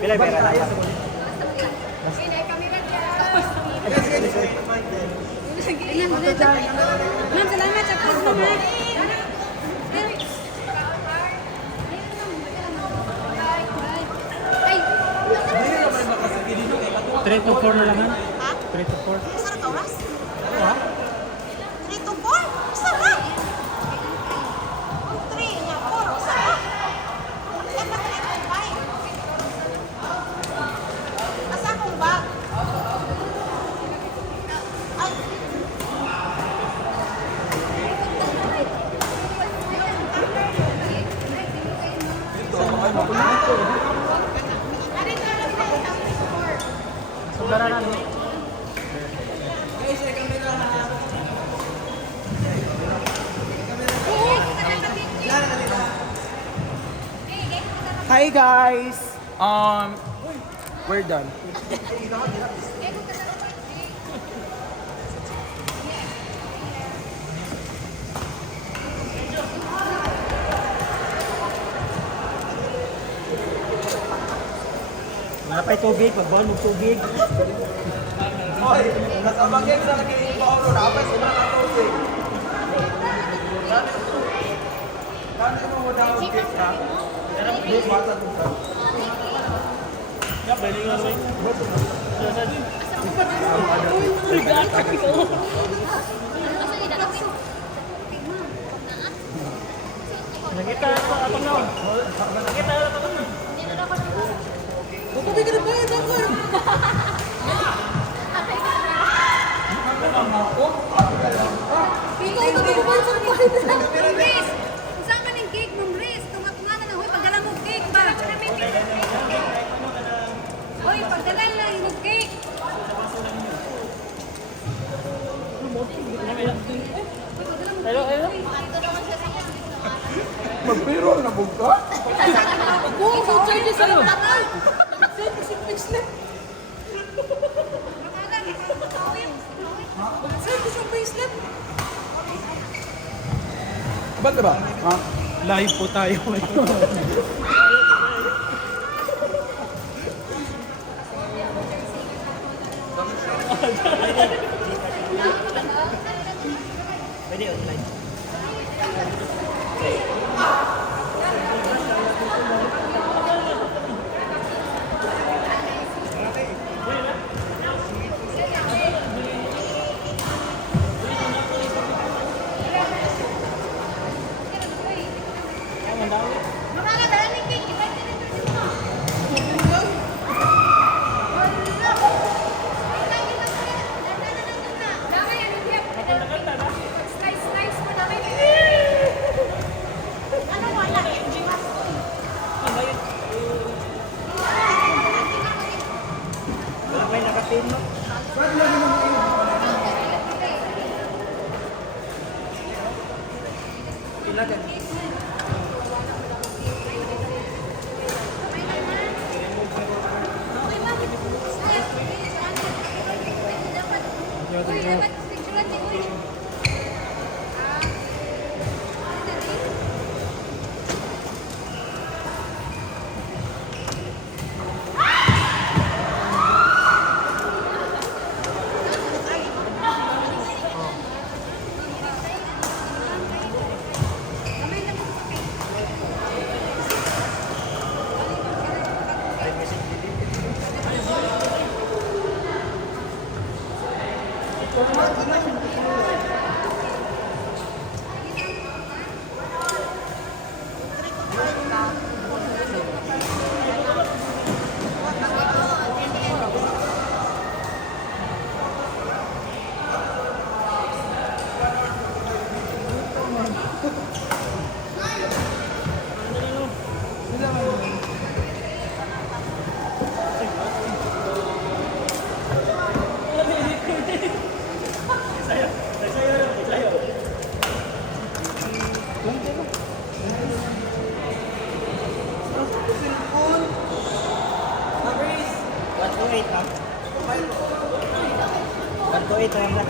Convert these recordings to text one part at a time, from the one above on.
Pera na. Ma'am, salamat sa pagkakas naman. 3 to 4 na lang. Ha? 3 to 4. Saan ka oras? Ha? 3 to 4? Saan ka? 3 nga 4. Saan ka? Yan na 3 to 5. Asa akong bag? Ay. Hi guys! We're done. Wala pa'y tubig, magbuhan mo tubig. Hoy! Nasa bagay sa lagi yung paulo na apay sa mga tubig. Kano mo mo daw gift ka? Di bata ko ka. Ya, balik nga rin. Nakita ako atong na. Nakita ako atong na. Bukod ka na ba yun ako? Ikaw ito bubuhan sa kumalit na. Riz! Saan ka ng cake mong Riz? Tunga-tunga na huy, pagdala mo cake ba? Hoy, pagdala lang yung cake. Hello, hello. Magpiro na buka? Oo, so charges sa tangal. Si Paisley. Si Paisley. Ba't ba? Ha? Live po tayo. Pwede online. Makakadala ng cake, iba Wala pa'y nakatin mo. Pila ka? Wait, ha? 128 na.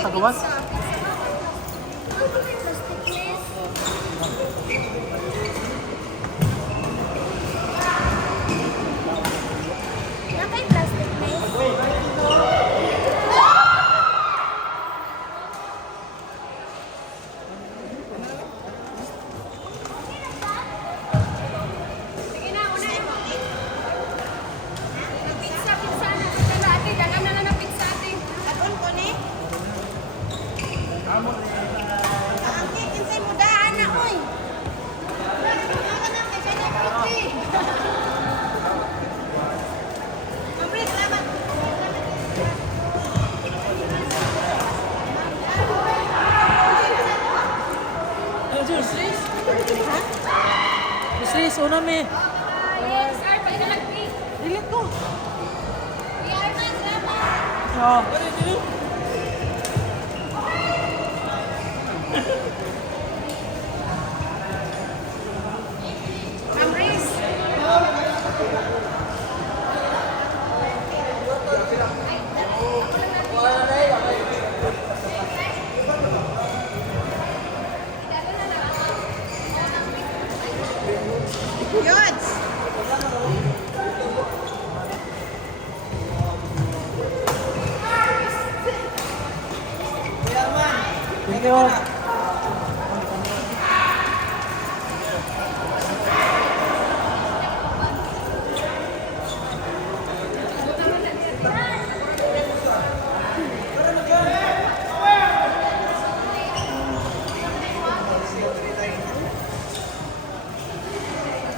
sa gawas? Napay plastic na Sige na, unahin mo. Pizza na. Pizza na ate. Dagan na lang ng pizza ate. Katon ko ni. Ang kinsay mo daan na oy. Mabri, salamat. Ano, Jus? Sis, una mi. Yes, sir. Pwede na mag-eat. Dilit ko. We are man, salamat. Oh. Ma'am Riz. Yods. Thank you.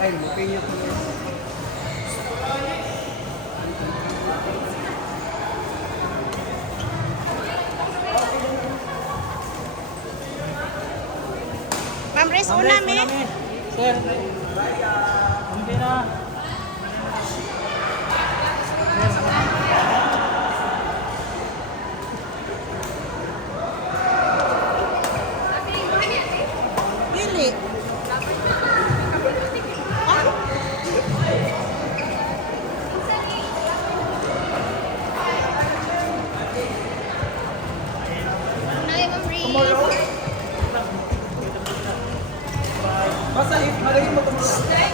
Ay, mukha ko. Ma'am Riz, una mi. Sir. Hindi na. Dili. Unahin, Ma'am Riz. Basta, malagay mo ito. Dahil